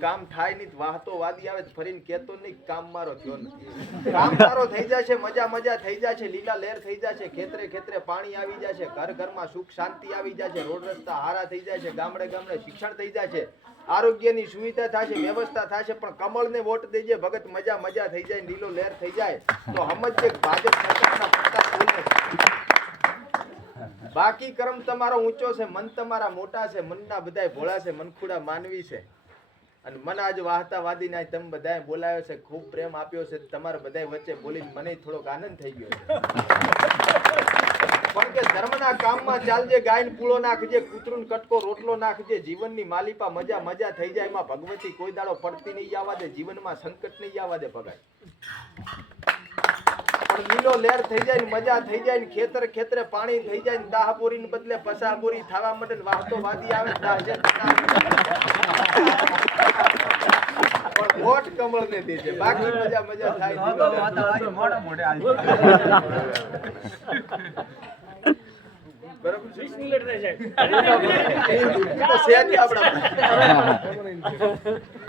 કામ થાય નહીં વાહતો વાદી આવે ફરીને કેતો નહીં કામ મારો થયો નથી કામ મારો થઈ જશે મજા મજા થઈ જશે લીલા લહેર થઈ જશે ખેતરે ખેતરે પાણી આવી જશે ઘર ઘરમાં સુખ શાંતિ આવી જશે રોડ રસ્તા હારા થઈ જશે ગામડે ગામડે શિક્ષણ થઈ જશે આરોગ્યની સુવિધા થશે વ્યવસ્થા થશે પણ કમળને વોટ દેજે ભગત મજા મજા થઈ જાય લીલો લહેર થઈ જાય તો સમજજે ભાજપ સરકારના પત્તા ફૂલ બાકી કર્મ તમારો ઊંચો છે મન તમારા મોટા છે મનના બધાય ભોળા છે મનખુડા માનવી છે અને મને આજ વાહતા વાદી ના તમે બધાએ બોલાવ્યો છે ખૂબ પ્રેમ આપ્યો છે તમારા બધાય વચ્ચે બોલીને મને થોડોક આનંદ થઈ ગયો છે પણ કે ધર્મના કામમાં ચાલજે ગાયન પૂળો નાખજે કૂતરું કટકો રોટલો નાખજે જીવનની માલિપા મજા મજા થઈ જાય એમાં ભગવતી કોઈ દાડો પડતી નહીં આવવા દે જીવનમાં સંકટ નહીં આવવા દે ભગાય પણ લીલો લહેર થઈ જાય ને મજા થઈ જાય ને ખેતર ખેતરે પાણી થઈ જાય ને દાહપોરી ને બદલે પસાપોરી થવા માટે વાહતો વાદી આવે પણ વોટ કમળ ને દેજે બાકી મજા મજા થાય બરાબર છે 20 મિનિટ રહે છે